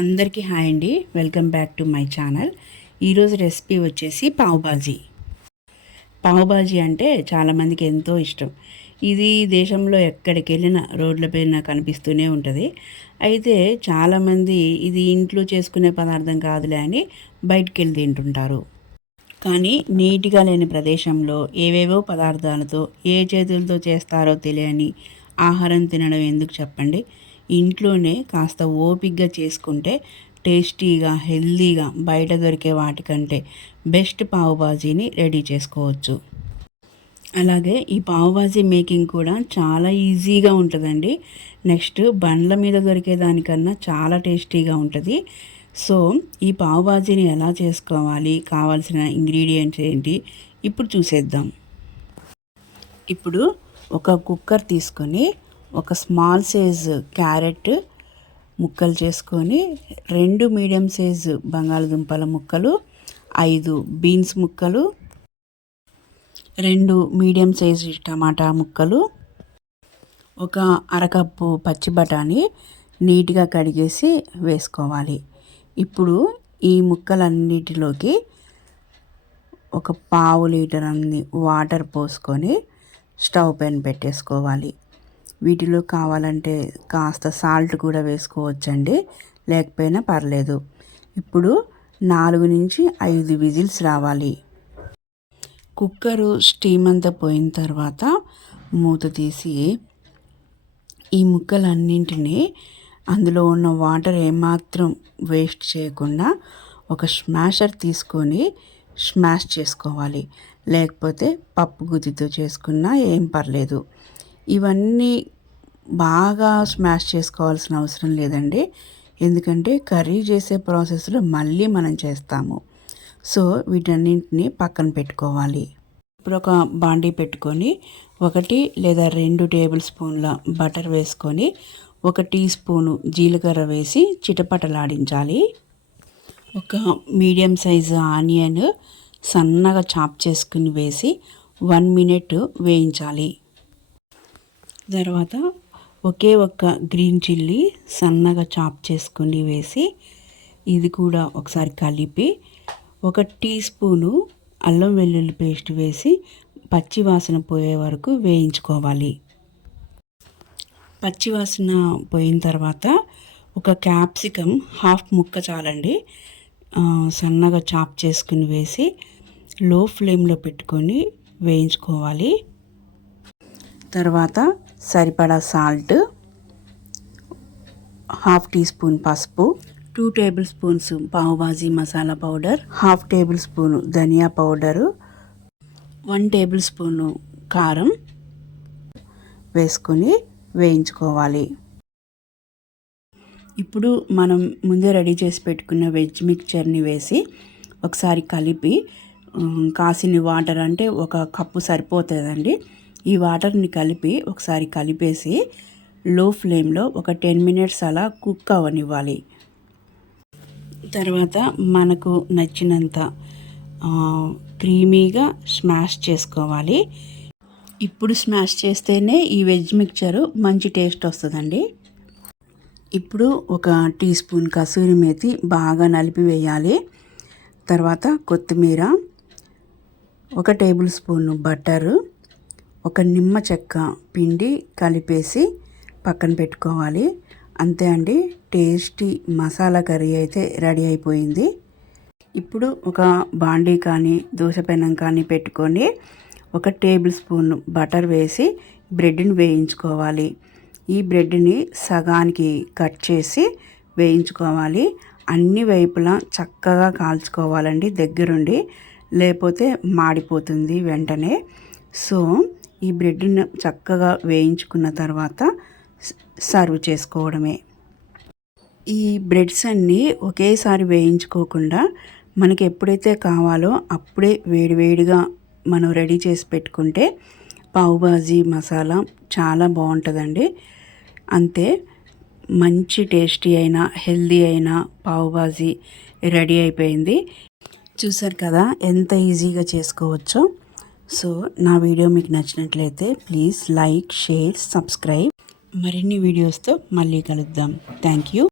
అందరికీ హాయ్ అండి. Welcome back to my channel. ఈరోజు రెసిపీ వచ్చేసి పావుబాజీ. పావుబాజీ అంటే చాలామందికి ఎంతో ఇష్టం. ఇది దేశంలో ఎక్కడికి వెళ్ళినా రోడ్లపైన కనిపిస్తూనే ఉంటుంది. అయితే చాలామంది ఇది ఇంట్లో చేసుకునే పదార్థం కాదులే అని బయటికి వెళ్ళి తింటుంటారు. కానీ నీట్గా లేని ప్రదేశంలో ఏవేవో పదార్థాలతో ఏ చేతులతో చేస్తారో తెలియని ఆహారం తినడం ఎందుకు చెప్పండి. ఇంట్లోనే కాస్త ఓపికగా చేసుకుంటే టేస్టీగా హెల్తీగా బయట దొరికే వాటికంటే బెస్ట్ పావుబాజీని రెడీ చేసుకోవచ్చు. అలాగే ఈ పావుబాజీ మేకింగ్ కూడా చాలా ఈజీగా ఉంటుందండి. నెక్స్ట్ బండ్ల మీద దొరికే దానికన్నా చాలా టేస్టీగా ఉంటుంది. సో ఈ పావుబాజీని ఎలా చేసుకోవాలి, కావాల్సిన ఇంగ్రీడియంట్స్ ఏంటి ఇప్పుడు చూసేద్దాం. ఇప్పుడు ఒక కుక్కర్ తీసుకొని ఒక స్మాల్ సైజు క్యారెట్ ముక్కలు చేసుకొని 2 మీడియం సైజు బంగాళదుంపల ముక్కలు, 5 బీన్స్ ముక్కలు, 2 మీడియం సైజు టమాటా ముక్కలు, ఒక అరకప్పు పచ్చి బఠానీ నీట్గా కడిగేసి వేసుకోవాలి. ఇప్పుడు ఈ ముక్కలన్నిటిలోకి ఒక పావు లీటర్ అన్ని వాటర్ పోసుకొని స్టవ్ పైన పెట్టేసుకోవాలి. వీటిలో కావాలంటే కాస్త సాల్ట్ కూడా వేసుకోవచ్చండి, లేకపోయినా పర్లేదు. ఇప్పుడు 4 నుంచి 5 విజిల్స్ రావాలి. కుక్కరు స్టీమ్ అంతా పోయిన తర్వాత మూత తీసి ఈ ముక్కలన్నింటినీ అందులో ఉన్న వాటర్ ఏమాత్రం వేస్ట్ చేయకుండా ఒక స్మాషర్ తీసుకొని స్మాష్ చేసుకోవాలి. లేకపోతే పప్పు గుత్తితో చేసుకున్నా ఏం పర్లేదు. ఇవన్నీ బాగా స్మాష్ చేసుకోవాల్సిన అవసరం లేదండి, ఎందుకంటే కర్రీ చేసే ప్రాసెస్లో మళ్ళీ మనం చేస్తాము. సో వీటన్నింటినీ పక్కన పెట్టుకోవాలి. ఇప్పుడు ఒక బాండీ పెట్టుకొని 1 లేదా 2 టేబుల్ స్పూన్ల బటర్ వేసుకొని 1 టీ స్పూను జీలకర్ర వేసి చిటపటలాడించాలి. ఒక మీడియం సైజు ఆనియన్ సన్నగా చాప్ చేసుకుని వేసి 1 మినిట్ వేయించాలి. తర్వాత ఒకే ఒక్క గ్రీన్ చిల్లీ సన్నగా చాప్ చేసుకుని వేసి ఇది కూడా ఒకసారి కలిపి 1 టీ స్పూను అల్లం వెల్లుల్లి పేస్ట్ వేసి పచ్చివాసన పోయే వరకు వేయించుకోవాలి. పచ్చివాసన పోయిన తర్వాత ఒక క్యాప్సికమ్ హాఫ్ ముక్క చాలండి సన్నగా చాప్ చేసుకుని వేసి లో ఫ్లేమ్లో పెట్టుకొని వేయించుకోవాలి. తర్వాత సరిపడా సాల్ట్, హాఫ్ టీ స్పూన్ పసుపు, 2 tablespoons pav bhaji masala powder, half tablespoon ధనియా పౌడరు, 1 టేబుల్ స్పూను కారం వేసుకొని వేయించుకోవాలి. ఇప్పుడు మనం ముందే రెడీ చేసి పెట్టుకున్న వెజ్ మిక్చర్ని వేసి ఒకసారి కలిపి కాసిన వాటర్ అంటే 1 కప్పు సరిపోతుందండి. ఈ వాటర్ని కలిపి ఒకసారి కలిపేసి లో ఫ్లేమ్లో ఒక 10 మినిట్స్ అలా కుక్ అవ్వనివ్వాలి. తర్వాత మనకు నచ్చినంత క్రీమీగా స్మాష్ చేసుకోవాలి. ఇప్పుడు స్మాష్ చేస్తేనే ఈ వెజ్ మిక్చరు మంచి టేస్ట్ వస్తుందండి. ఇప్పుడు ఒక టీ స్పూన్ కసూరి మేతి బాగా నలిపి వేయాలి. తర్వాత కొత్తిమీర, 1 టేబుల్ స్పూన్ బటరు, 1 నిమ్మ చెక్క పిండి కలిపేసి పక్కన పెట్టుకోవాలి. అంతే అండి, టేస్టీ మసాలా కర్రీ అయితే రెడీ అయిపోయింది. ఇప్పుడు ఒక బాండీ కానీ దోశ పెనం కానీ పెట్టుకొని 1 టేబుల్ స్పూన్ బటర్ వేసి బ్రెడ్ని వేయించుకోవాలి. ఈ బ్రెడ్ని సగానికి కట్ చేసి వేయించుకోవాలి. అన్ని వైపులా చక్కగా కాల్చుకోవాలండి దగ్గరుండి, లేకపోతే మాడిపోతుంది వెంటనే. సో ఈ బ్రెడ్ని చక్కగా వేయించుకున్న తర్వాత సర్వ్ చేసుకోవడమే. ఈ బ్రెడ్స్ అన్నీ ఒకేసారి వేయించుకోకుండా మనకి ఎప్పుడైతే కావాలో అప్పుడే వేడివేడిగా మనం రెడీ చేసి పెట్టుకుంటే పావుబాజీ మసాలా చాలా బాగుంటుందండి. అంతే, మంచి టేస్టీ అయిన హెల్దీ అయిన పావుబాజీ రెడీ అయిపోయింది. చూసారు కదా ఎంత ఈజీగా చేసుకోవచ్చో. సో నా వీడియో మీకు నచ్చినట్లయితే ప్లీజ్ లైక్, షేర్, సబ్స్క్రైబ్. మరిన్ని వీడియోస్తో మళ్ళీ కలుద్దాం. Thank you.